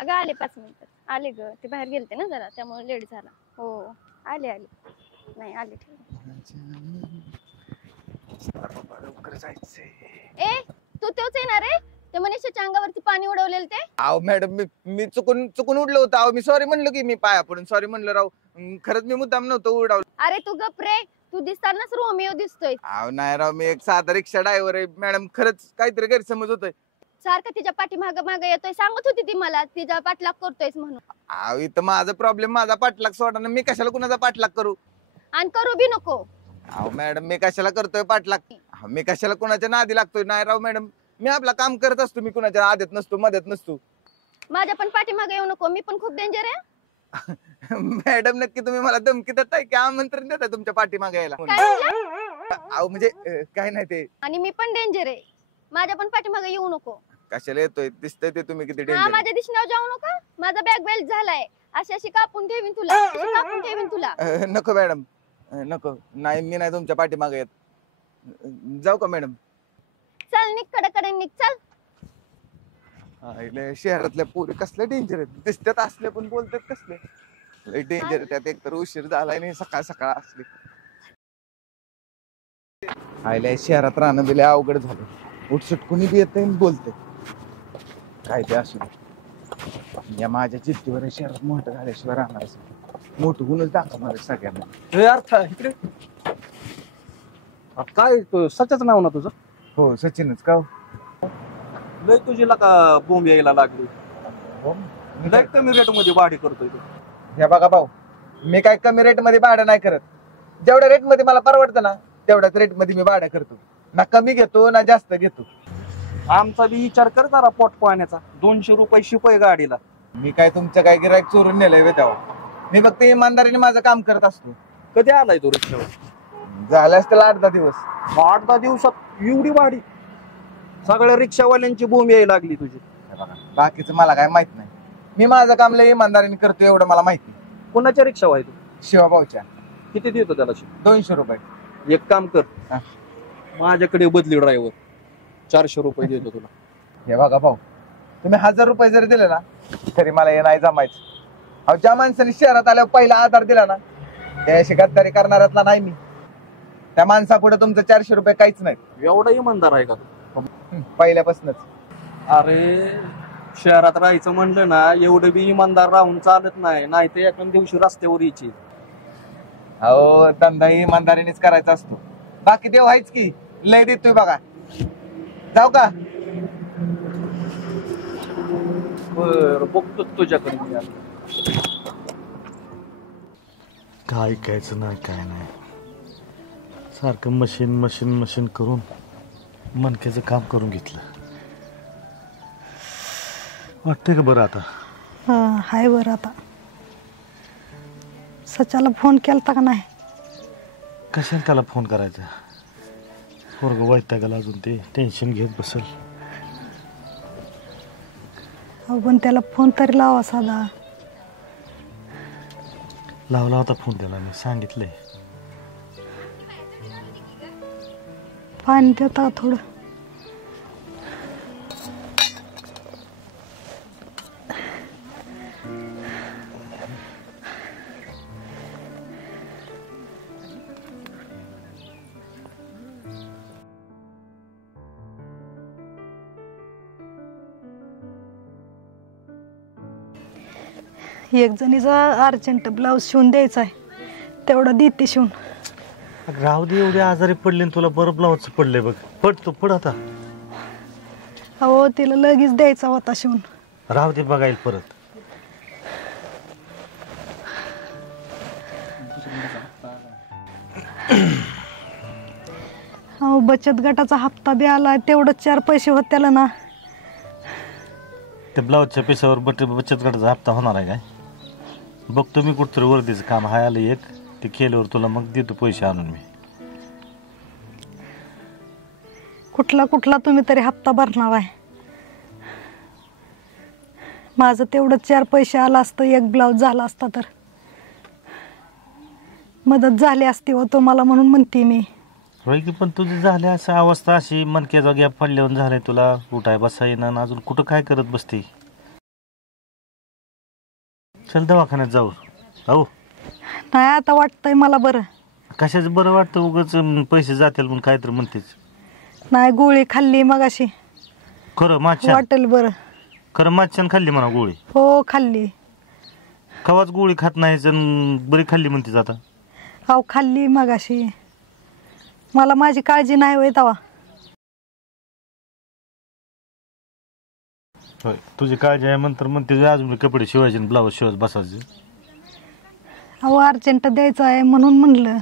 अगं आले 5 मिनिटात. आले ग, ते बाहेर गेलते ना जरा, त्यामुळे लेट झाला. हो आले आले. नाही आले ठीक. लवकर जायचंय. ए तू तोच येणार रे? ते मनीषाच्या अंगावरती पाणी उडवलेलं ते? अहो मॅडम मी चुकून चुकून उडलो होतो. अहो मी सॉरी म्हणलो की, मी पाया पडून सॉरी म्हणलो राव. खरंच मी मुद्दाम नव्हतो उडावलं. अरे तू गप रे, तू दिसतानाच रोमिओ दिसतोय. अहो नाही राव, मी एक साधा रिक्षा ड्रायव्हर आहे मॅडम. खरंच काहीतरी गैरसमज होतोय. सारखं तिच्या पाठी माग येतोय, सांगत होती ती मला तिचा पाठलाग करतोयस म्हणून. अहो इथं माझा प्रॉब्लेम, माझा पाठलाग सोडा ना. मी कशाला कुणाचा पाठलाग करू? आणि करू बी नको. अहो मॅडम मी कशाला करतोय पाठलाग? मी कशाला कुणाच्या नादी लागतोय? नाही राव मॅडम, मी आपला काम करत असतो. मी कुणाच्या आदत नसतो, मदत नसतो. माझ्या पण पाठीमागे येऊ नको, मी पण खूप डेंजर आहे. मॅडम नक्की तुम्ही मला धमकी देताय की आमंत्रण देताय तुमच्या पाठीमागे यायला? अहो म्हणजे काय नाही ते. आणि मी पण डेंजर आहे, माझ्या पण पाठीमागे येऊ नको. कशाला येतोय? दिसतंय ते तुम्ही किती हा, डेंजर. माझ्या दिशेने जाऊ नका. माझा बॅग बेल्ट झालाय, अशी कापून ठेवीन तुला, कापून ठेवीन तुला. नको मॅडम, नको. नाही मी नाही तुमच्या पाठीमागे येत. जाऊ का मॅडम? चल निघ, कडकडे निघ, चल. शहरातल्या पोरी कसले डेंजर आहेत. दिसतात असले पण बोलतात कसले लय डेंजर. त्यात एकतर उशीर झालाय नाही, सकाळ सकाळ असले. आयला शहरात राहणं बिले अवघड झालं. उठसुट कुणी बी येत बोलते काय ते असू. या माझ्या चित्तीवर शहरात मोठं झाल्याशिवाय राहणार, मोठं गुणच दाखवणार सगळ्यांना. अर्थ इकडे काय सच्याच नाव ना तुझं? हो सचिनच. का लय तुझी का बोंब यायला लागली. लय कमी रेट मध्ये भाडे करतोय तू. हे बघा भाऊ, मी काय कमी रेट मध्ये भाडं नाही करत. जेवढ्या रेट मध्ये मला परवडतं ना, तेवढ्याच रेट मध्ये मी भाडं करतो. ना कमी घेतो ना जास्त घेतो. आमचा बी विचार कर जरा पोट पाण्याचा. 200 रुपये शिपाई गाडीला. मी काय तुमचं काय गिरायक चोरून नेलंय वे तेव्हा? मी फक्त इमानदारीने माझं काम करत असतो. कधी आलाय तू रिक्षावर? झालं असतं 8-10 दिवस. 8-10 दिवसात एवढी भाडी? सगळ्या रिक्षावाल्यांची बोंब यायला लागली तुझी. बाकीचं मला काय माहित नाही. मी माझं काम लय इमानदारीने करतो एवढं मला माहिती. कोणाच्या रिक्षावर आहे तू? शिवाभाऊच्या. किती देतो त्याला? 200 रुपये. एक काम कर, हा. माझ्याकडे बदली ड्रायव्हर, 400 रुपये देतो तुला. हे बघा भाऊ, तुम्ही 1000 रुपये जरी दिले ना तरी मला हे नाही जमायचं. अहो ज्या माणसाने शहरात आल्यावर पहिला आधार दिला ना, त्याशी गद्दारी करणाऱ्यातला नाही मी. त्या माणसापुढे तुमचं 400 रुपये काहीच नाही. एवढा इमानदार आहे का तू? पहिल्यापासूनच. अरे शहरात राहायचं म्हणलं ना, एवढं बी इमानदार राहून चालत नाही. नाही तर एका दिवशी रस्त्यावर यायची. अहो धंदा इमानदारीनेच करायचा असतो. बाकी देव आहेच की, लय देतोय बघा. जाऊ का? बर बघतो तुझ्याकडे मी आता. काय ऐकायचं नाही काय नाही, सारखं मशीन मशीन मशीन करून मणक्याचं काम करून घेतलं. वाटतंय का बरं आता? हाय बरं आता. सच्याला फोन केलता का नाही? कशाला त्याला फोन करायचा? पोरगं वैतागाला अजून, ते टेन्शन घेत बसल. अहो पण त्याला फोन तरी लावा साधा. लावला होता फोन त्याला, मी सांगितलंय. पाणी देता थोडं. एक जणीचा अर्जंट ब्लाऊज शिवून द्यायचा आहे, तेवढं देते शिवून. राहू दे, एवढे आजारी पडले तुला बरं ब्लाऊज पडले बघ. पड तू, पड आता. हो तिला लगेच द्यायचा होता शिवून. राहू दे, बघायला परत. अहो बचत गटाचा हप्ता बी आला, तेवढं 4 पैसे होत त्याला ना. त्या ब्लाऊजच्या पैशावर बचत गटाचा हप्ता होणार आहे काय? बघतो मी कुठतरी वर्दीचं काम हाय आलं एक, ते केल्यावर तुला मग देतो पैसे आणून मी. कुठला तुम्ही तरी हप्ता भरणार आहे? माझं तेवढं 4 पैसे आला असतं, एक ब्लाऊज झाला असता तर मदत झाली असती हो तुम्हाला, म्हणून म्हणते मी. होय की, पण तुझी झाली असं अवस्था, अशी मणक्याचा गॅप पडल्यावर झालंय तुला, उठाय बसा येणार, अजून कुठं काय करत बसते? चल दवाखान्यात जाऊ. नाही आता वाटतंय मला बरं. कशाचं बरं वाटतं? उगाच पैसे जातील म्हणून काय तर म्हणतेच. नाही गोळी खाल्ली मगाशी, खरं मागच्या वाटेल बरं. खरं मागच्यानं खाल्ली म्हणा गोळी. हो खाल्ली. कवाच गोळी खात नाहीच आणि बरी खाल्ली म्हणतेच आता. अहो खाल्ली मगाशी. मला माझी काळजी नाही होय तवा. होय तुझी काळजी आहे म्हणतर म्हणते अजून कपडे शिवायचे ब्लाऊज शिवत बसायचे. अहो अर्जंट द्यायचं आहे म्हणून म्हणलं.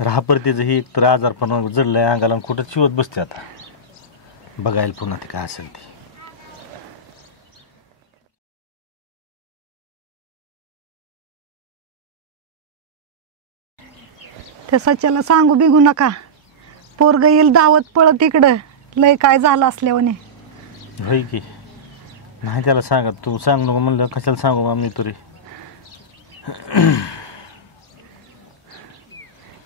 राहा परतीचं ही एक तर आजारपणा जडलंय अंगाला आणि कुठं शिवत बसते आता. बघायला पुन्हा ते काय असेल ते. त्या सच्याला सांगू बिगू नका. पोरग येईल दावत पळत इकडं लय काय झालं असल्यावाने. होय की नाही त्याला सांगा. तू सांग नको म्हणलं कशाला सांगू आम्ही तरी.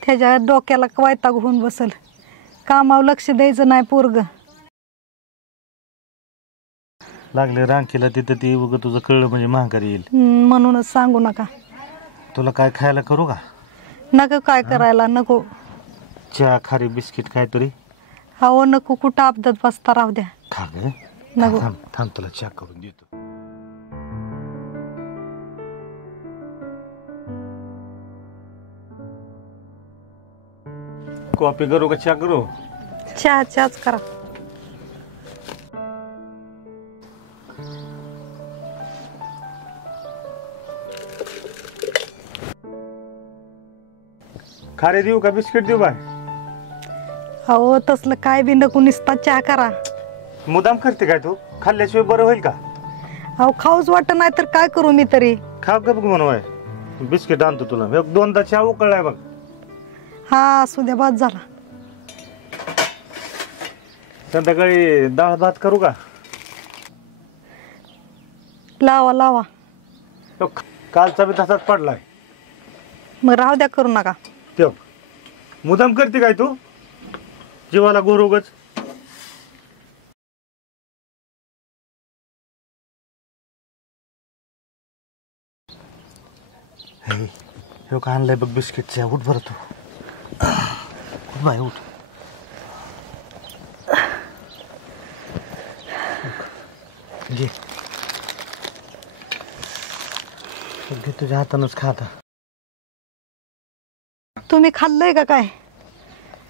त्याच्या डोक्याला वैताग होऊन बसल. कामावर लक्ष द्यायचं नाही पोरग. लागले रांकीला तिथं ती उगं तुझं कळलं म्हणजे महागारी येईल. म्हणूनच सांगू नका. तुला काय खायला करू का? नको काय करायला नको. चहा खारी बिस्किट काहीतरी. अहो नको कुठं अपदात बसता राहू द्या. खा ग. नको. थांब थांब तुला चहा करून देतो. कॉफी करू का चहा करू? चहाच करा. खारे देऊ का बिस्किट देऊ बाय? अहो तसलं काय बी नको निसता चहा करा. मुदाम करते काय तू? खाल्ल्याशिवाय बरं होईल का? अहो खाऊच वाटत नाही तर काय करू मी तरी. खा का बघ म्हणून बिस्किट आणतो तुला. एक दोनदा चहा उकळलाय बघ. हा असू द्या बाद झाला. संध्याकाळी डाळ भात करू का? लावा लावा. तो कालचा बी तसाच पडलाय. मग राहू द्या करू नका. तेव मुदाम करते काय तू? जीवाला गोरोगच. हे का आणलंय बघ बिस्किटच्या. उठ बरं तू. उठ बाय उठ. घे घे तुझ्या हातानच खा आता. तुम्ही खाल्लंय का काय?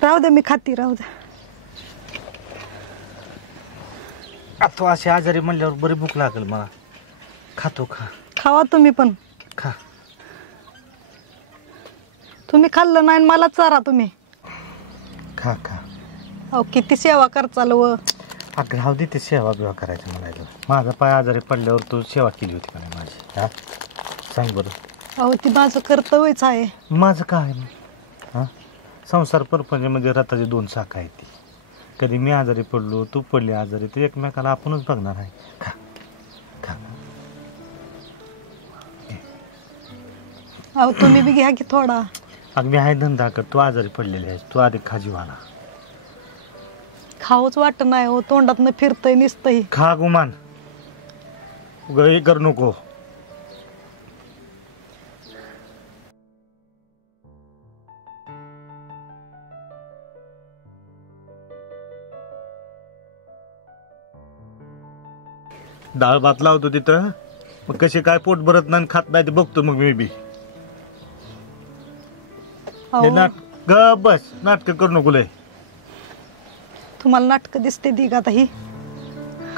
राहू द्या मी खाती. राहू द्या. तू अशी आजारी म्हणल्यावर बरी भूक लागेल मला. खातो खा. खावा तुम्ही पण. खा. तुम्ही खाल्लं नाही मला चारा तुम्ही. खा खा. अहो किती सेवा करचाल व. अगं राहू दे ते सेवा बिवा करायचं म्हणायचं. माझा पाय आजारी पडल्यावर तू सेवा केली होती का नाही माझी? हा सांग बरं. अहो ती माझं कर्तव्यच आहे. माझं काय आहे? हां संसार परपंच म्हणजे रथाची दोन शाखा आहेत. ती कधी मी आजारी पडलो तू पडली आजारी तर एकमेकाला आपणच बघणार आहे. खा खा. अहो तुम्ही बी घ्या की थोडा. अगं मी आहे धंदा कर. तू आजारी पडलेली आहेस. तू आधी खा जीवाला. खाऊच वाटत नाही हो. तोंडातनं फिरतय निसतंय. खा गुमान. हे करू नको. डाळ भात लावतो तिथं. मग कसे काय पोट भरत नाही खात नाही ते बघतो मग मी बी. अहो ग बस नाटक करू नको लय. तुम्हाला नाटक दिसते ती का आता ही.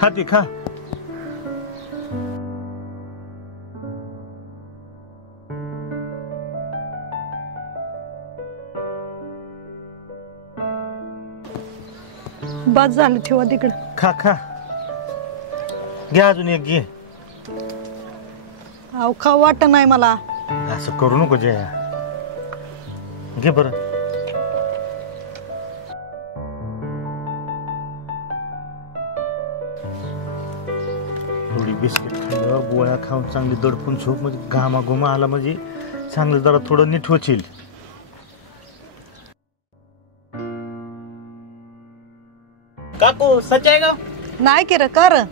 खाती खा. बाद झालं ठेवा तिकडं. खा खा. घे अजून एक घे. अहो खाऊ वाटत नाही मला. असं करू नको जया. घे बरं. थोडी बिस्किट खाल्लं गोळ्या खाऊन चांगली दडपून झोप म्हणजे घामाघुमा आला म्हणजे चांगलं जरा थोडं नीट होशील. काकू सच आहे का? नाही की र कर.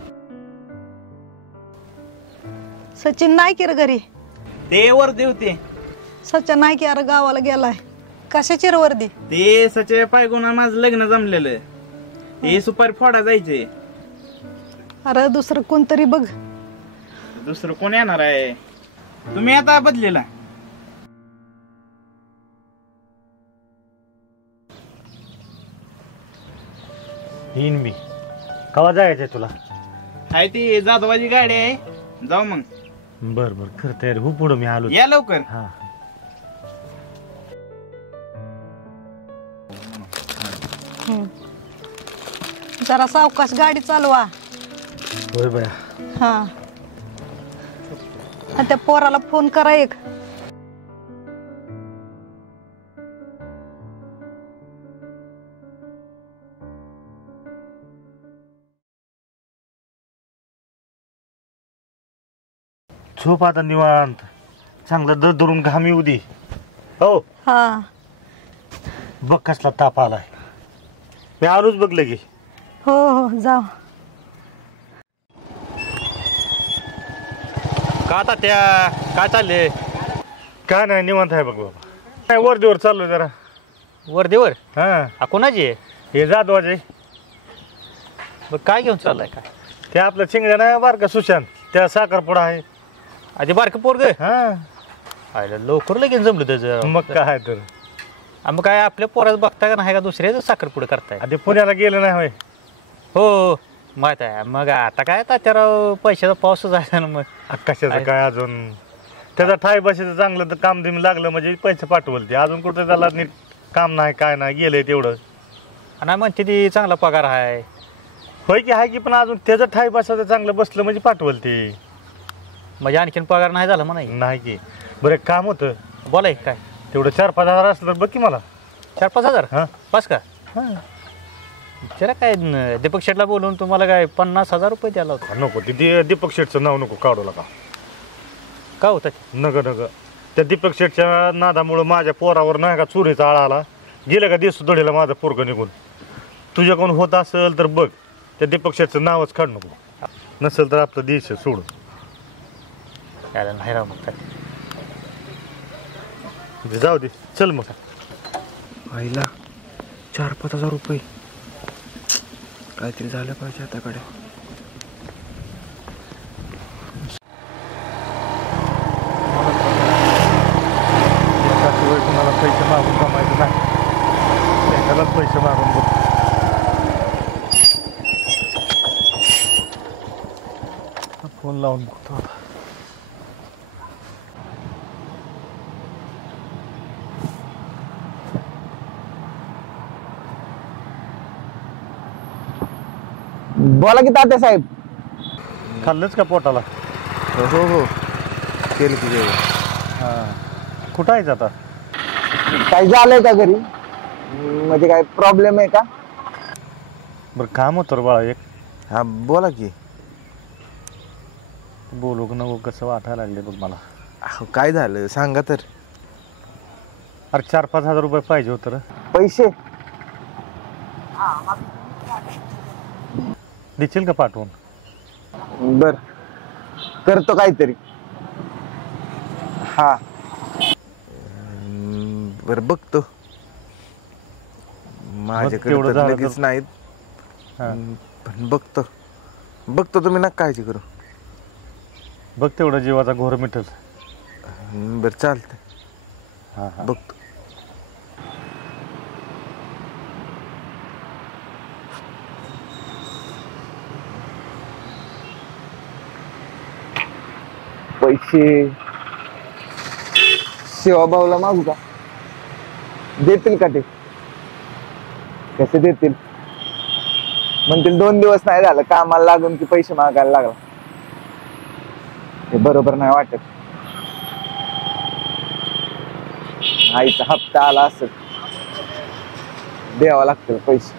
सचिन नाही की र घरी. ते वर्दी होते. सच्चा नाही की अरे गावाला गेलाय. कशाची रे वर्दी? ते सच्या पायगुणा माझं लग्न जमलेलं. ते सुपारी फोडा जायचे. अरे दुसरं कोणतरी बघ. दुसरं कोण येणार आहे? तुम्ही आता बदलेला. येईन मी. कवा जायचंय तुला? हाय ती जाधवाची गाडी आहे. जाऊ मग. बर बर कर तयारी हो पुढं मी आलो. या लवकर. हा जरा सावकाश गाडी चालवा. होय बया. हा आणि त्या पोराला फोन करा एक. झोप आता निवांत. चांगलं दर धरून घाम येऊ दे. हो हा बघ कसला ताप आलाय. मी आलोच बघ लगे. हो हो जाऊ. का आता त्या काय चालले? काय नाही निवांत आहे बघ बाबा. काय वरदीवर चाललो जरा. वर्धेवर? हा कोणाची आहे? हे जाधवाचे. बरं काय घेऊन चाललाय काय? ते आपलं चिंगड्या नाही बारका सुशांत त्या साखरपुडा आहे. आधी बारकं पोरग हा आयला लवकर लगेच जमलं त्याचं. मग काय तर. मग काय आपल्या पोरात बघताय का नाही का दुसऱ्याच साखरपुडे करताय? आधी पुण्याला गेलं नाही होय. हो माहित आहे. मग आता काय तात्याराव पैशाचा पाऊसच आहे ना. मग कशाचं काय अजून त्याचा ठाई बसायचं चांगलं तर काम देऊन लागलं म्हणजे पैसे पाठवल ते. अजून कुठं त्याला नीट काम नाही काय नाही गेलंय तेवढं. आणि म्हणते ती चांगला पगार आहे. होय की आहे की पण अजून त्याचं ठाई बसायचं चांगलं बसलं म्हणजे पाठवल ते. म्हणजे आणखीन पगार नाही झाला म्हणा. नाही की बरं एक काम होतं. बोलाय काय? तेवढं 4-5 हजार असलं तर बघ की मला. 4-5 हजार? हा बस का? हा. जरा काय दीपक शेटला बोलून तुम्हाला काय 50,000 रुपये द्यायला होता. नको ते दीपक शेठचं नाव नको काढू नका. का होतं? नग त्या दीपक शेठच्या नादामुळं माझ्या पोरावर नाही का चोरीचा आळा आला. गेलं का दिवस दडीला माझं पोरगं निघून. तुझ्याकडून होत असेल तर बघ. त्या दीपक शेठचं नावच काढ नको. नसेल तर आपलं देश सोडून यायला नाही राव. मग काय जाऊ दे चल मग. आईला 4-5 हजार रुपये काहीतरी झालं पाहिजे आताकडे. एकाच वेळ कुणाला पैसे मागून कमायचं नाही. एकालाच पैसे मागून बघ. फोन लावून बघतो आता. बोला की तात्या साहेब. खाल्लंच का पोटाला? हो हो हो केलं की जेवण. हां कुठं आहेच आता? काय झालंय का घरी? म्हणजे काय प्रॉब्लेम आहे का? बरं काम होतं रे बाळा एक. हा बोला की. बोलू का नको कसं वाटायला लागले बघ मला. अहो, काय झालं सांगा तर. अरे 4-5 हजार रुपये पाहिजे होतं रे. पैसे देशील का पाठवून? बर करतो काहीतरी. हा बर बघतो. माझ्याकडे तेवढं तर झालं लगेच तर- नाहीत. हां पण बघतो तुम्ही नका काळजी करू. बघ तेवढं जीवाचा घोर मिटल. बर चालतंय हां हां बघतो. पैसे शिवाभाऊला मागू का? देतील का ते? कसे देतील? म्हणतील 2 दिवस नाही झालं कामाला लागून की पैसे मागायला लागला. हे बरोबर नाही वाटत. आईचा हप्ता आला असत द्यावा लागतील पैसे.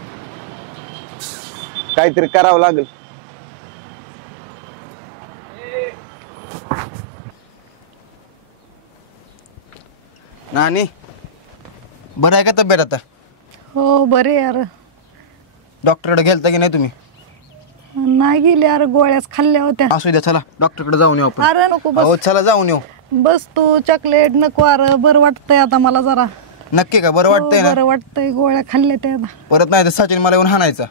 काहीतरी करावं लागेल. नानी बरं आहे का तब्येत आता? हो बरे यार. डॉक्टरकडे गेलता की नाही तुम्ही? नाही गेले यार. गोळ्याच खाल्ल्या होत्या. असू द्या चला डॉक्टरकडे जाऊन येऊ आपण. अरे नको अहो बस. चला जाऊन येऊ. बस तू चॉकलेट नको अरे बरं वाटतंय आता मला जरा. नक्की का? बरं वाटतंय हो, ना? बरं वाटतंय गोळ्या खाल्ल्या त्या आता. परत नाही तर सचिन मला येऊन हाणायचा.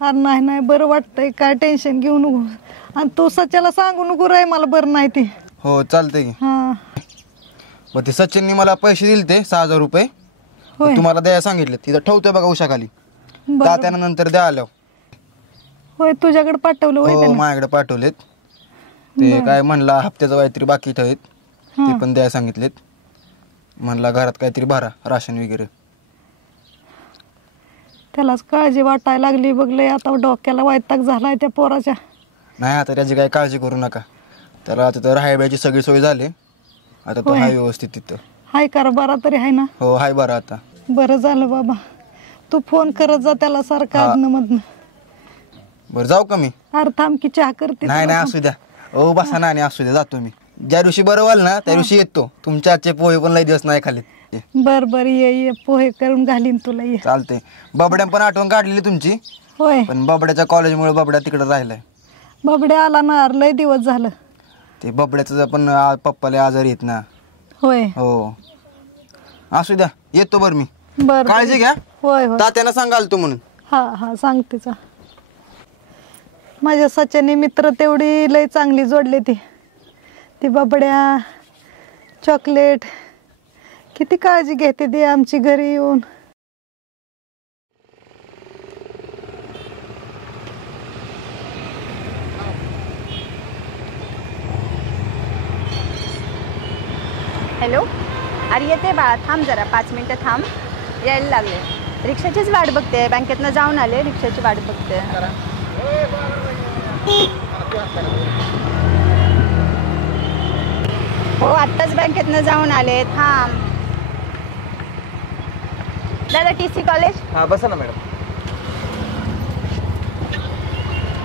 अरे नाही नाही बरं वाटतंय काय टेन्शन घेऊ नको. आणि तू सच्याला सांगू नको रे मला बरं नाही ते. हो चालतंय की. हा मग ते सचिननी मला पैसे दिले ते 6,000 रुपये होय तुम्हाला द्यायला सांगितले. तिथं ठेवतोय बघा उशाखाली. बरं. तात्यानं नंतर द्या आल्यावर. होय तुझ्याकडे पाठवलं होय हो त्यानं? माझ्याकडे पाठवलेत. ते काय म्हणला हप्त्याचं काहीतरी बाकी ठेवत ते पण द्यायला सांगितलेत. म्हणला घरात काहीतरी भरा राशन वगैरे. त्यालाच काळजी वाटायला लागली बघले आता डोक्याला वैताग झालाय त्या पोराच्या. नाही आता त्याची काही काळजी करू नका. त्याला तिथं राहायची सगळी सोय झाली. आता तो होय. हाय व्यवस्थित तिथं. हाय कर बरा तरी आहे ना? हो हाय बरं आता. बरं झालं बाबा. तू फोन करत जा त्याला सारखं हा. अधनं मधनं. बरं जाऊ का मी? अरे थांब की चहा करते नाही तुला. नाही असू द्या. ओ बसा ना आणि असू द्या जातो मी. ज्या दिवशी बरं व्हाल ना त्या दिवशी येतो. तुमच्या आजचे पोहे पण लई दिवस नाही खालीत. बर बर ये ये पोहे करून घालीन तुला ये. चालते. बबड्या पण आठवण काढलेली तुमची. होय पण बबड्याच्या कॉलेजमुळे बबड्या तिकडे राहिलाय. बाबडे आला ना लय दिवस झालं. ते बबड्याचं पण पप्पाला आजारी येत ना. होय हो असू द्या येतो बरं मी. बर काळजी घ्या. होय होय तात्यानं सांगाल तू म्हणून. हा हा सांगते चा. माझ्या सच्याने मित्र तेवढी लय चांगली जोडले ती बाबड्या चॉकलेट किती काळजी घेते ती आमची घरी येऊन. हॅलो अरे येते बाळा थांब जरा 5 मिनिटं थांब. यायला लागले. रिक्षाचीच वाट बघते. बँकेतनं जाऊन आले रिक्षाची वाट बघते. हो आत्ताच बँकेतनं जाऊन आले. थांब. दादा TC कॉलेज. हा बसा ना मॅडम.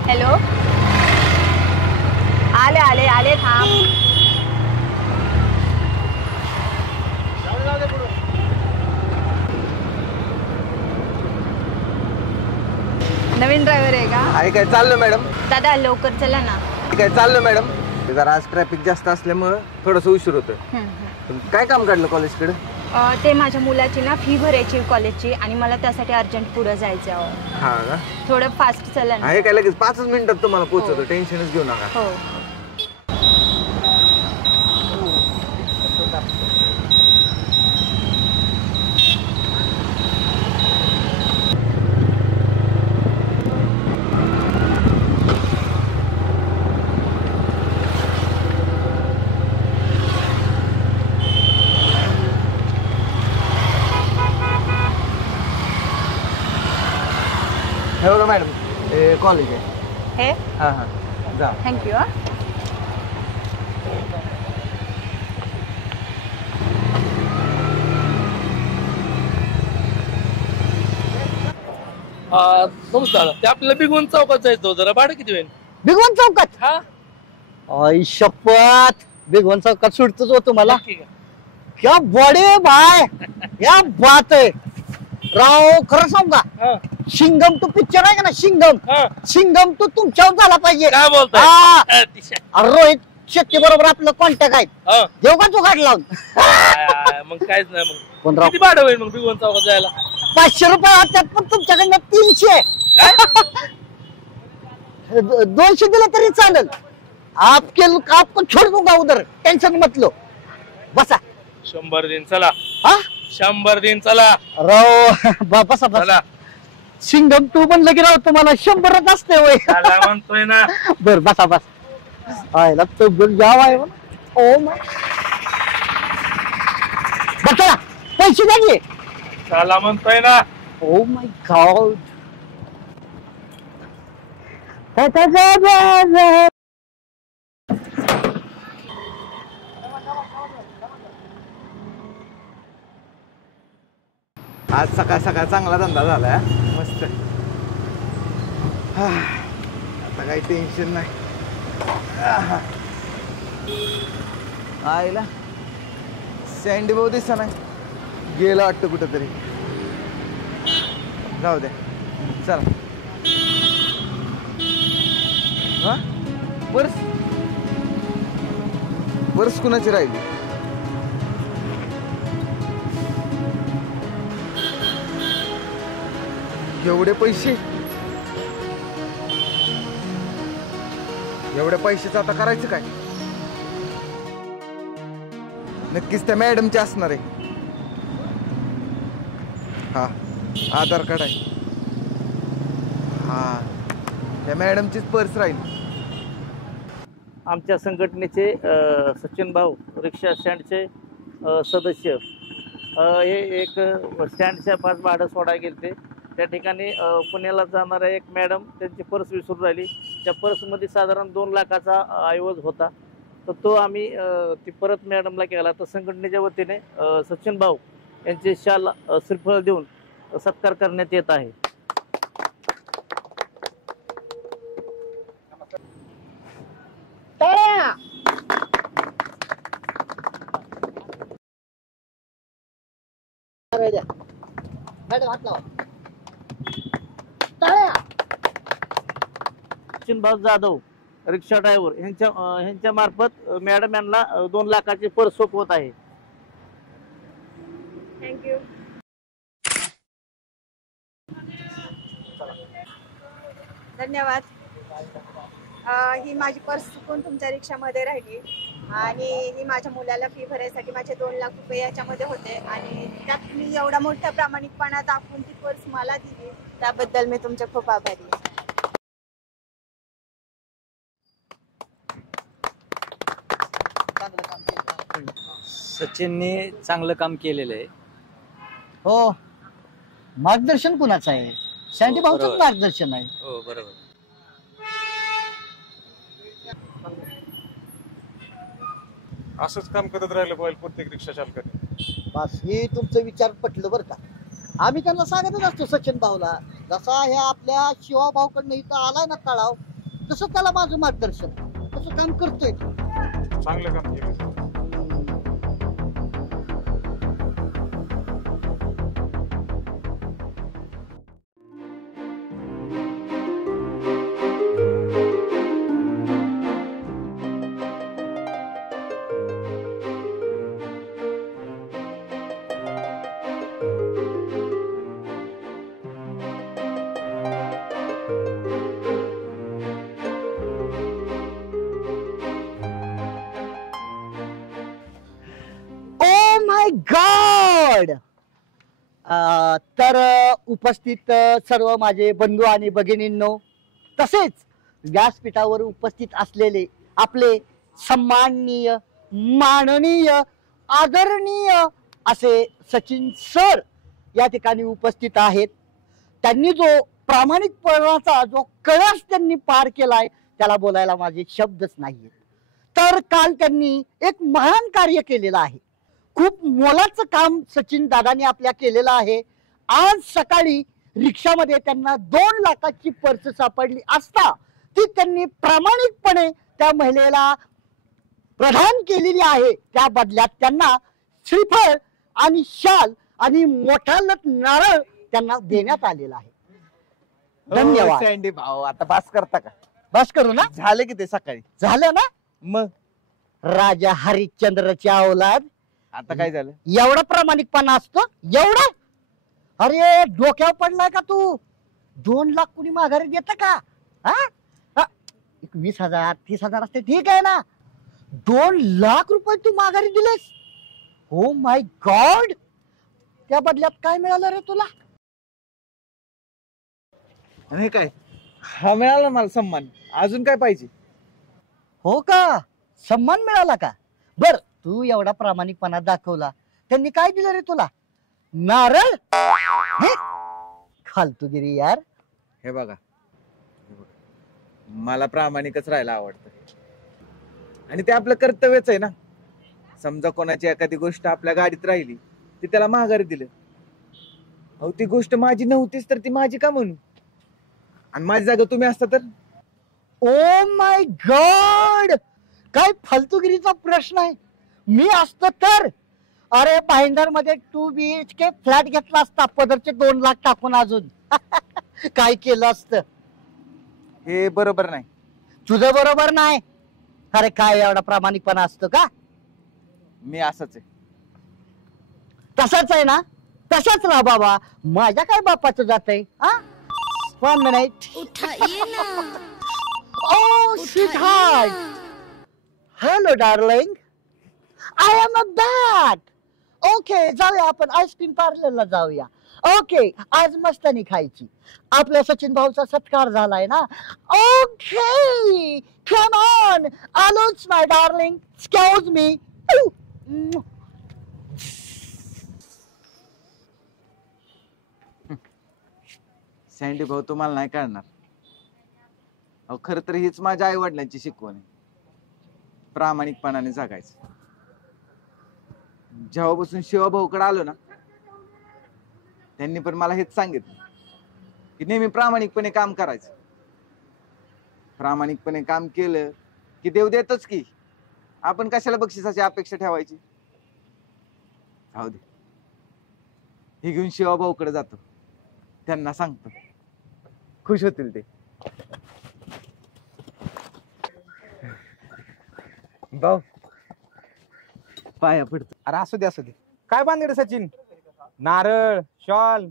हॅलो आले आले आले थांब. नवीन ड्रायव्हर आहे का? आहे काय चाललं मॅडम? दादा लवकर चला ना. काय चाललं मॅडम? जरा आज ट्रॅफिक जास्त असल्यामुळं थोडंसं उशीर होतं. काय काम काढलं कॉलेजकडे? ते माझ्या मुलाची ना फी भरायची कॉलेजची आणि मला त्यासाठी अर्जंट पुढे जायचं आहे. हा का? थोडं फास्ट चला ना. आहे काय लगेच 5 मिनिटात तुम्हाला पोहोचवतो. टेन्शनच घेऊ नका. हो हे बघा मॅडम कॉलेज आहे. हे हां हां जा. थँक्यू. नमस्कार. ते आपल्याला बिगवून चौकात जायचं होतं. जरा भाडं किती होईल? भिगवण चौकात. हा आई शपथ भिगवण चौकात सुटतोच होतो मला. नक्की का? क्या बडे भाय क्या बात आहे राव. खरं सांगू का हा. शिंगम तो पिक्चर आहे का ना शिंगम. हा. शिंगम तो तुमच्यावर झाला पाहिजे. काय बोलताय? हा. अतिशय. अरे रोहित शेट्टी बरोबर आपलं कॉन्टॅक्ट आहे. हा. देऊ का तू गाठ लावून. मग काहीच नाही. मग 15 किती भाडं होईल मग बिगवून चौकात जायला? 500 रुपये होत्यात पण तुमच्याकडनं 300. काय? 200 दिलं तरी चालेल. आपको छोड़ दूंगा उधर. टेंशन मत लो. बसा. 100 दिन चला. हा 100 दिन चला. राव बसा बसा. चला. सिंगम तू म्हणलं की राव तुम्हाला 100च असते होय. चला म्हणतोय ना. बर बसा बस. आयला तो जाव आहे. Oh my. बसा पैसे द्या की. चला म्हणतोय ना. Oh my God. आज सकाळ सकाळ चांगला धंदा झालाय. मस्त. आता काही टेन्शन नाही. आईला सँडी भाऊ दिसा नाही. गेला वाटतं कुठंतरी. जाऊ द्या चला. पर्स पर्स कुणाची राहिली? एवढे पैसे, एवढ्या पैशाचं आता करायचं काय? नक्कीच त्या मॅडमचे असणार आहे. हा, आधार कार्ड आहे. हा, त्या मॅडमचीच पर्स राहील. आमच्या संघटनेचे सचिन भाऊ रिक्षा स्टँडचे सदस्य हे एक स्टँडच्या पास भाडं सोडायला गेलते. त्या ठिकाणी पुण्याला जाणाऱ्या एक मॅडम त्यांची पर्स विसरून राहिली. त्या पर्समध्ये साधारण 2 लाखाचा ऐवज होता. तर तो आम्ही ती परत मॅडमला केला. तर संघटनेच्या वतीने सचिन भाऊ यांचे शाल श्रीफळ देऊन सत्कार करण्यात येत आहे. सचिन भाऊ जाधव रिक्षा ड्रायव्हर यांच्या मार्फत मॅडम यांना 2 लाखाची पर्स सोपवत आहे. थँक्यू. धन्यवाद. ही माझी पर्स चुकून तुमच्या रिक्षामध्ये राहिली आणि ही माझ्या मुलाला फी भरायसाठी माझे 2 लाख रुपये याच्यामध्ये होते आणि त्यात मी एवढा मोठा प्रामाणिकपणा दाखवून ती पर्स मला दिली, त्याबद्दल मी तुमचे खूप आभारी आहे. सचिनने चांगलं काम केलेलं आहे. हो, मार्गदर्शन कुणाचं आहे? सँडी भाऊचं बरोबर. मार्गदर्शन आहे. हो बरोबर. असंच काम करत राहिलं पाहिजे प्रत्येक रिक्षा चालकाने. बस हे तुमचं विचार पटलं बरं का. आम्ही त्यांना सांगतच असतो सचिन भाऊला, जसा ह्या आपल्या शिवा भाऊकडनं इथं आलाय ना तळाव, तसं त्याला माझं मार्गदर्शन, तसं काम करतोय. चांगलं काम केलं. गॉड. तर उपस्थित सर्व माझे बंधू आणि भगिनींनो, तसेच व्यासपीठावर उपस्थित असलेले आपले सन्माननीय, माननीय, आदरणीय असे सचिन सर या ठिकाणी उपस्थित आहेत. त्यांनी जो प्रामाणिकपणाचा जो कळस त्यांनी पार केलाय त्याला बोलायला माझे शब्दच नाहीये. तर काल त्यांनी एक महान कार्य केलेलं आहे. खूप मोलाचं काम सचिन दादांनी आपल्या केलेलं आहे. आज सकाळी रिक्षामध्ये त्यांना 2 लाखाची पर्स सापडली असता ती त्यांनी प्रामाणिकपणे त्या महिलेला प्रदान केलेली आहे. त्या बदल्यात त्यांना श्रीफळ आणि शाल आणि मोठा नारळ त्यांना देण्यात आलेला आहे. धन्यवाद. सँडी भाऊ, आता पास करता का? बस करू ना. झालं की ते सकाळी झालं ना. मग राजा हरिश्चंद्रची औलाद. आता काय झालं? एवढा प्रामाणिकपणा असतो एवढा? अरे डोक्यावर पडलाय का तू? 2 लाख कुणी माघारी देत का? हा, 20,000 30,000 असते ठीक आहे ना. 2 लाख रुपये तू माघारी दिलेस? हो माय गॉड. त्या बदल्यात काय मिळालं रे तुला? आणि काय, हा मिळाला मला सन्मान. अजून काय पाहिजे? हो का, सन्मान मिळाला का? बर, तू एवढा प्रामाणिकपणा दाखवला, त्यांनी काय दिलं रे तुला? नारळ? फालतूगिरी यार. हे बघा, मला प्रामाणिकच राहायला आवडतं आणि ते आपलं कर्तव्यच आहे ना. समजा कोणाची एखादी गोष्ट आपल्या गाडीत राहिली, ती त्याला माघारी दिलं. अहो, ती गोष्ट माझी नव्हतीच तर ती माझी का म्हणू? आणि माझी जागा तुम्ही असता तर? ओ माय गॉड, काय फालतूगिरीचा प्रश्न आहे. मी असतो तर अरे भाईंदर मध्ये 2 BHK फ्लॅट घेतला असता, पदरचे 2 लाख टाकून अजून. काय केलं असतं? हे बरोबर नाही. तुझं बरोबर नाही. अरे काय एवढा प्रामाणिकपणा असतो का? मी असंच आहे. तसाच आहे ना, तसाच राहा बाबा. माझ्या काय बापाचं जात आहे? One minute. Oh sweetheart, hello darling, I am a back. Okay, जाऊया आपण आईस्क्रीम पार्लरला जाऊया. ओके, आज मस्तानी खायची. आपल्या सचिन भाऊचा सत्कार झालाय ना. ओके, कम ऑन, आलोच माय डार्लिंग. Excuse me. सँडी भाऊ, तुम्हाला नाही कळणार. अहो खरं तर हीच माझ्या आई वडिलांची शिकवण आहे, प्रामाणिकपणाने जगायचं. जेव्हापासून शिवाभाऊकडे आलो ना, त्यांनी पण मला हेच सांगितलं की नेहमी प्रामाणिकपणे काम करायचं. प्रामाणिकपणे काम केलं की देव देतोच की. आपण कशाला बक्षिसाची अपेक्षा ठेवायची. जाऊ दे, हे घेऊन शिवाभाऊकडे जातो, त्यांना सांगतो, खुश होतील ते. भाऊ पाया पडतो. अरे असू दे असू दे. काय बांधगड सचिन? नारळ, शॉल?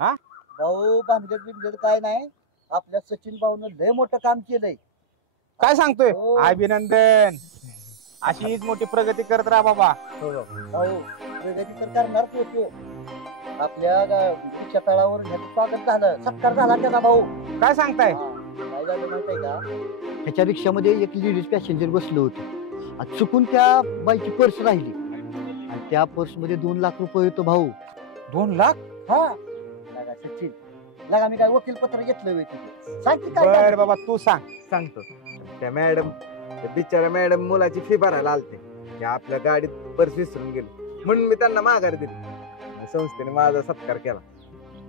हा भाऊ, भानगड बिनगड काय नाही. आपल्या सचिन भाऊनं लय मोठं काम केलंय. काय सांगतोय? हो. अभिनंदन. अशीच मोठी प्रगती करत राहा बाबा. भाऊ, प्रगती तर करणारच होतो. आपल्या रिक्षा तळावर ह्याचं स्वागत झालं, सत्कार झाला त्याचा. भाऊ काय सांगताय? काय झालं माहितीये का, त्याच्या रिक्षामध्ये एक लेडीज पॅसेंजर बसलो होतो आणि चुकून त्या बाईची पर्स राहिली आणि त्या पर्स मध्ये 2 लाख रुपये होतो. भाऊ 2 लाख? हा लगा सचिन, लगा मी काय वकील पत्र घेतलं होतं. सांग की काय बर झालं? बाबा तू सांग. सांगतो. त्या मॅडम, बिचारा मॅडम मुलाची फी भरायला आलते. ते आपल्या गाडीत पर्स विसरून गेले म्हणून मी त्यांना माघार दिली. संस्थेने माझा सत्कार केला.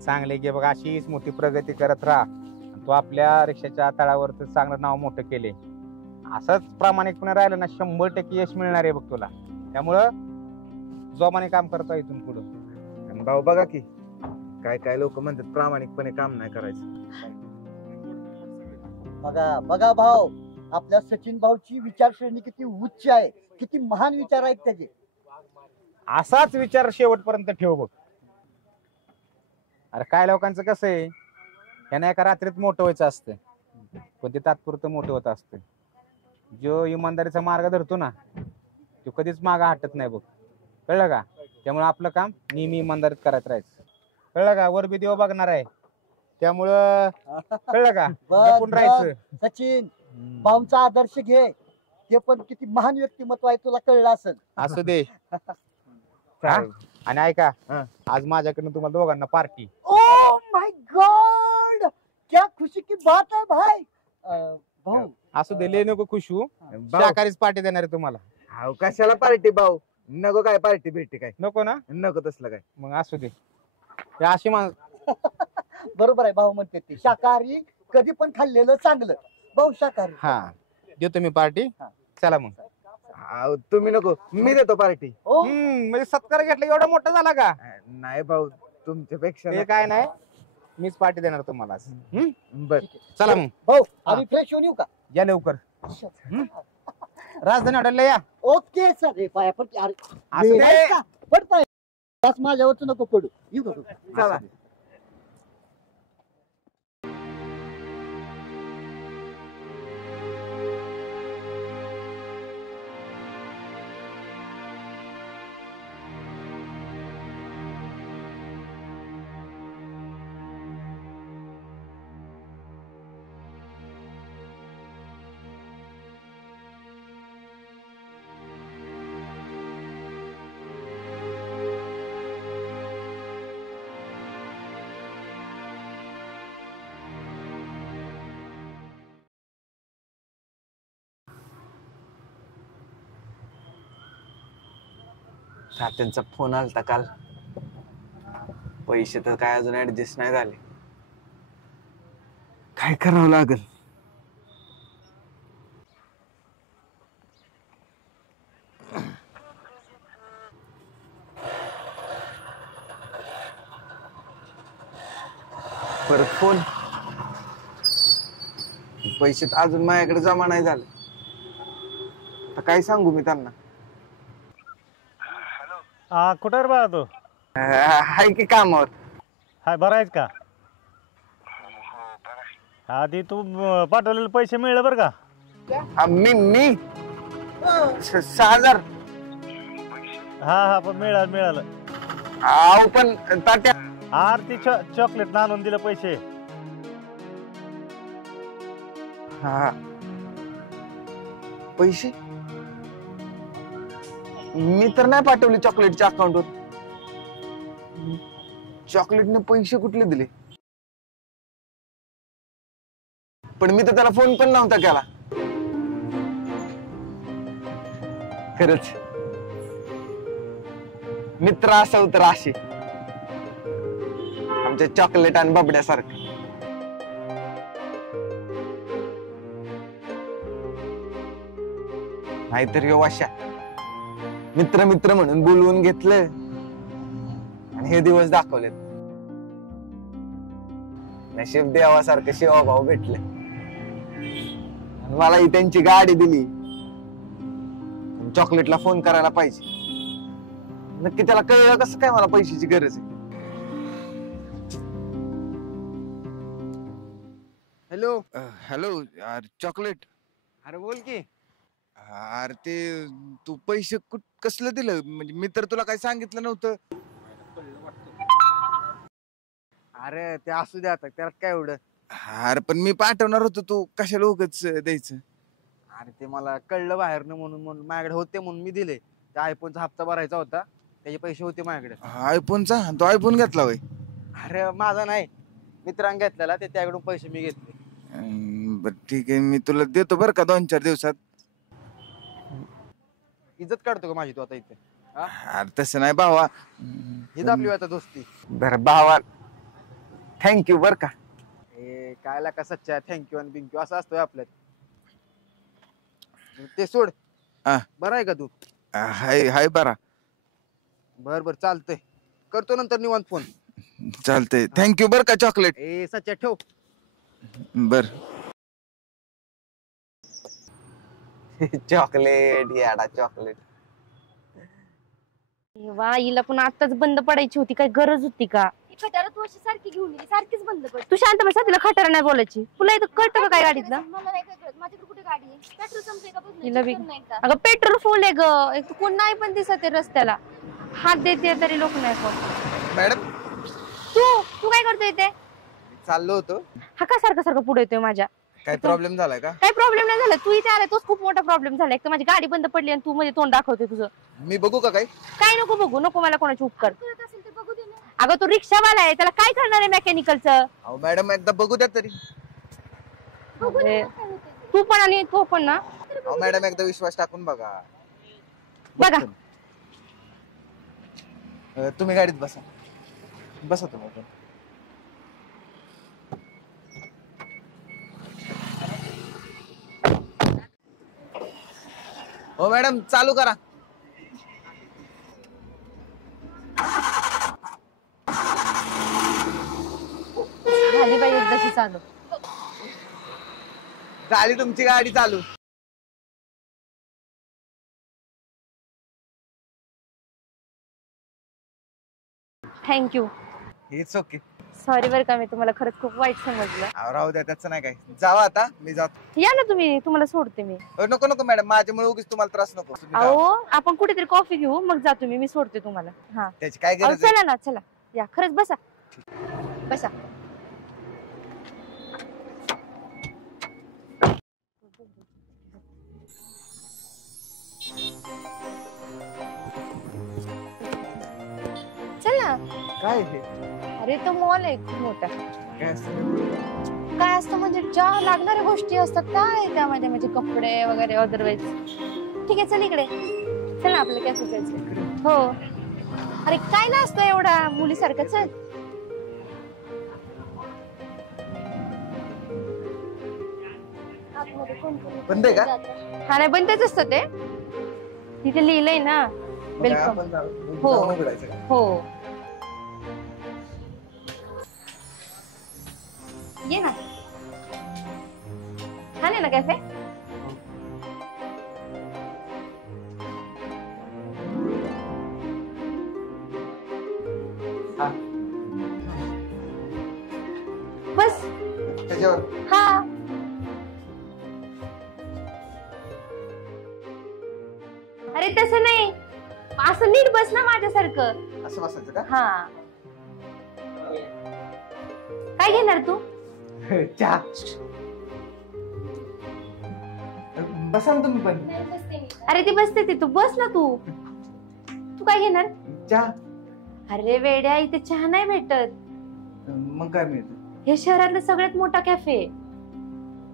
चांगले गे बघा, अशीच मोठी प्रगती करत राहा. तू आपल्या रिक्षाच्या तळावर तर चांगलं नाव मोठं केले. असंच प्रामाणिकपणे राहिलं ना, 100% यश मिळणार आहे बघ तुला. त्यामुळं जोमाने काम करता इथून पुढं. भाऊ बघा की, काय काय लोक म्हणतात प्रामाणिकपणे काम नाही करायचं. बघा बघा भाऊ, आपल्या सचिन भाऊची विचारश्रेणी किती उच्च आहे, किती महान विचार आहेत त्याचे. असाच विचार शेवटपर्यंत ठेव बघ. अरे काय लोकांचं कसं आहे, यांना एका रात्रीत मोठं व्हायचं असतं, पण ते तात्पुरतं मोठं होत असतं. जो इमानदारीचा मार्ग धरतो ना, तो कधीच मागा हटत नाही बघ. कळलं का? त्यामुळे आपलं काम नेहमी इमानदारीत करायचं राहायचं. कळलं का? वर बी देव बघणार आहे, त्यामुळं कळलं का? जपून राहायचं. सचिन भाऊंचा आदर्श घे. ते पण किती महान व्यक्तिमत्व आहे, तुला कळलं असेल. असू दे. आणि ऐका, आज माझ्याकडनं तुम्हाला दोघांना पार्टी. ओ माय गॉड, क्या खुशी की बात है भाई. भाऊ असू दे, लय नको खुश होऊ. शाकाहारीच पार्टी देणार आहे तुम्हाला. हाव कशाला पार्टी भाऊ, नको काय पार्टी भेटी काय नको ना? नको तसलं काय. मग असू दे. अशी बरोबर आहे, भाऊ म्हणते ते शाकाहारी कधी पण खाल्लेलं चांगलं. भाऊ शाकाहारी. हा देतो मी पार्टी. चला मग. तुम्ही नको, मी देतो पार्टी. म्हणजे सत्कार घेतला एवढा मोठा झाला का? नाही भाऊ, तुमच्यापेक्षा ते काय नाही, मीच पार्टी देणार तुम्हाला. बर चला मग. भाऊ आम्ही फ्रेश होऊन येऊ का? या लवकर. राजधानी हॉटेलला या. Okay sir. हे पाया पण असू दे. पडताय माझ्यावरच नको पडू. येऊ का? चला. त्यांचा फोन आलता काल. पैसे तर काय अजून ऍडजस्ट नाही झाले. काय करावं लागल? परत फोन. पैसे तर अजून माझ्याकडे जमा नाही झाले. आता काय सांगू मी त्यांना. कुठं रे बाळा तू? हाय की कामावर. हाय, बरा आहेस का? आधी तू पाठवलेले पैसे मिळले बरं का? मी 6,000. हा पण मिळालं. अहो पण तात्या आरती चॉकलेट आणून दिलं पैसे. हा पैसे मी तर नाही पाठवले चॉकलेटच्या अकाउंटवर. चॉकलेटने पैसे कुठले दिले? पण मी तर त्याला फोन पण नव्हता केला. खरंच मित्र असाव तर असे आमच्या चॉकलेट आणि बबड्यासारखं. नाहीतर यो वाशा मित्र मित्र म्हणून बोलवून घेतलं आणि हे दिवस दाखवलेत. नशीब देवासारखं शिवाभाऊ भेटले. मलाही त्यांची गाडी दिली. चॉकलेटला फोन करायला पाहिजे. नक्की त्याला कळलं कसं काय मला पैशाची गरज आहे. हॅलो हॅलो यार चॉकलेट. अरे बोल की. अरे ते तू पैसे कसलं दिलं? म्हणजे मी तर तुला काही सांगितलं नव्हतं. अरे ते असू द्या आता, त्याला काय एवढं. अरे पण मी पाठवणार होतो, तू कशाला उगाच द्यायचं? अरे ते मला कळलं बाहेरनं म्हणून माझ्याकडे होते म्हणून मी दिले. त्या आयफोनचा हप्ता भरायचा होता, त्याचे पैसे होते माझ्याकडे. आयफोनचा? तो आयफोन घेतला होय? अरे माझा नाही, मित्रांनी घेतलेला, ते त्याकडून पैसे मी घेतले. बर ठीक आहे, मी तुला देतो बरं का 2-4 दिवसात. इज्जत काढतो का माझी तू आता इथे? अरे तसं नाही भावा. हीच आपली आता दोस्ती. बरं भावा, थँक्यू बर का. काय का सच्चा थँक्यू आणि बिंक्यू असं असतोय आपल्यात. ते सोड. बरं आहे का तू? हाय बरा. बर चालतंय, करतो नंतर निवांत फोन. चालतंय, थँक्यू बर का चॉकलेट. सच्चा ठेव. बर. Chocolate याडा chocolate. वा, हिला पण आताच बंद पडायची होती, काय गरज होती का? खटारा तू अशी सारखी घेऊन गेली, सारखीच बंद पड. तू शांत बस, तिला खटारा नाही बोलायची. तुला इथं कळतं का काय गाडीतलं? मला नाही कळत, माझ्याकडे कुठे गाडी आहे? पेट्रोल संपले का बघ ना, हिला बी check करून नाही का? अगं पेट्रोल फुल आहे ग. एक तर कोण नाही पण दिसत आहे रस्त्याला. हात देते तरी लोक नाही कोण. मॅडम तू काय करतोय इथे? चाललो होतो. हा का सारखं पुढे येतोय माझ्या? काय प्रॉब्लेम झालाय का? काय प्रॉब्लेम नाही झाला, तू इथे आलाय तोच खूप मोठा प्रॉब्लेम झाला. एक तर माझी गाडी बंद पडली आणि तू मध्ये तोंड दाखवते तुझं. मी बघू का काय? काय नको बघू, नको मला कोणाची उपकार. करत असेल तर बघू दे ना. अगं तो रिक्षावाला आहे, त्याला काय करणार आहे मेकॅनिकलचं? अहो मॅडम एकदा बघू द्या तरी. बघू दे ना काय होतंय ते. तू पण आणि तो पण ना. अहो मॅडम एकदा विश्वास टाकून बघा. बघा तुम्ही गाडीत बसा तुम्ही पण. हो मॅडम चालू करा. झाली बाई एकदाची चालू. झाली तुमची गाडी चालू. थँक्यू. It's okay. सॉरी बरं का, मी तुम्हाला खरंच खूप वाईट समजलं. राहू द्या, त्याचं नाही काय. जावा आता, मी जातो. या ना तुम्ही, तुम्हाला सोडते मी. नको मॅडम, माझ्यामुळे उगीच तुम्हाला त्रास नको. अहो आपण कुठेतरी कॉफी घेऊ, मग जा तुम्ही, मी सोडते तुम्हाला. हा त्याची काय अहो, गरज आहे? चला ना चला, या खरंच बसा बसा. चल ना. काय हे? अरे तो मॉल आहे खूप मोठा. काय असतं? काय असतं म्हणजे ज्या लागणाऱ्या गोष्टी असतात काय त्यामध्ये, म्हणजे कपडे वगैरे अदरवाईज. ठीक आहे चल इकडे, चल ना आपलं कॅफे जायचं. हो अरे काय ना असतं एवढा मुलीसारखं. चल बंद आहे का? हा नाही बंदच असतं ते, तिथे लिहिलंय ना वेलकम. हो हो ये ना. छान आहे ना कॅफे? बस. त्याच्यावर हा. अरे तसं नाही, असं नीट बस ना माझ्यासारखं. असं बसायचं का? हा. काय घेणार तू? चहा. बसा ना तुम्ही पण. अरे ती बसते ती, तू बस ना तू. तू काय घेणार? चहा. अरे वेड्या, इथे चहा नाही भेटत. मग काय मिळतं? हे शहरातलं सगळ्यात मोठा कॅफे.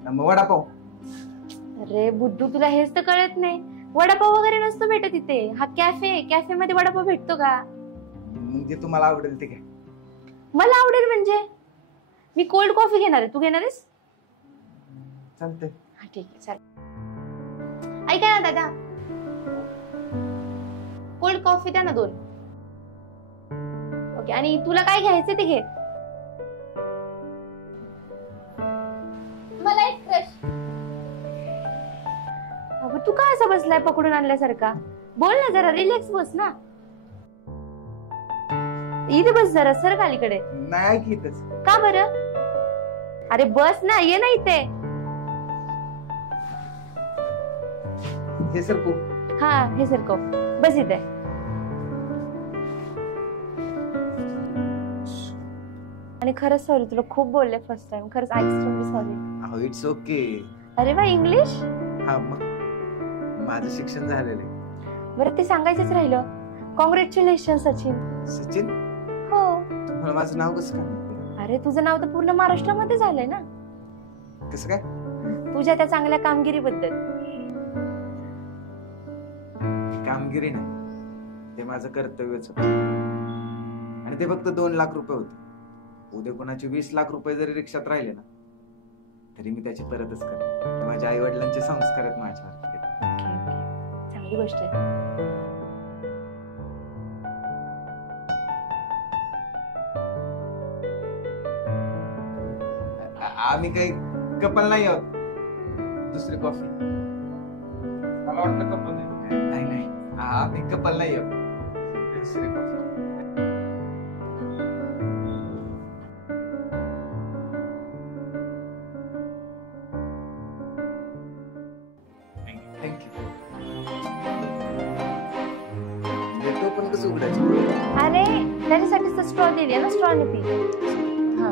मग वडापाव. अरे बुद्धू, तुला हेच तर कळत नाही. वडापाव वगैरे नसतो भेटत इथे. हा कॅफे, कॅफे मध्ये वडापाव भेटतो का? मग जे तुम्हाला आवडेल ते काय. मला आवडेल म्हणजे मी कोल्ड कॉफी घेणार आहे. तू घेणार आहेस? चालतंय. हा ठीक आहे, चालेल. ऐका ना दादा, कोल्ड कॉफी द्या ना 2. ओके. आणि तुला काय घ्यायचं ते घे. मला एक क्रश. अगं तू काय असा बसलाय पकडून आणल्यासारखा? बोल ना जरा, रिलॅक्स बस ना. इथे बस जरा, सर अलीकडे. नाही की इथंच. का बरं? अरे बस ना, ये ना इथे. हे सरकू. हा, हे सरकव. बस इथे. आणि खरंच सॉरी, तुला खूप बोलले फर्स्ट टाइम. खरंच एक्स्ट्रीमली सॉरी. It's okay. अरे वा, इंग्लिश? हा, मग माझं शिक्षण झालेलं आहे. बरं, ते सांगायचंच राहिलं. कॉंग्रॅच्युलेशन सचिन. सचिन? हो. तुम्हाला माझं नाव कसं काय? अरे तुझं नाव तर पूर्ण महाराष्ट्रामध्ये झालंय ना. कसं काय? तुझ्या त्या चांगल्या कामगिरीबद्दल. कामगिरी नाही, ते माझं कर्तव्यच होतं. आणि ते फक्त 2 लाख रुपये होते. उद्या कोणाचे 20 लाख रुपये जरी रिक्षात राहिले ना, तरी मी त्याची परतच करेन. माझ्या आई वडिलांचे संस्कार आहेत माझ्यावर. चांगली गोष्ट आहे. आम्ही काही कपल नाही आहोत. दुसरी कॉफी. मला वाटलं कपल नाही. नाही, आम्ही कपल नाही आहोत. दुसरी कॉफी. पण कसं उघडायचं? अरे त्याच्यासाठीच स्ट्रॉ दिली ना, स्ट्रॉ ने पी. हा.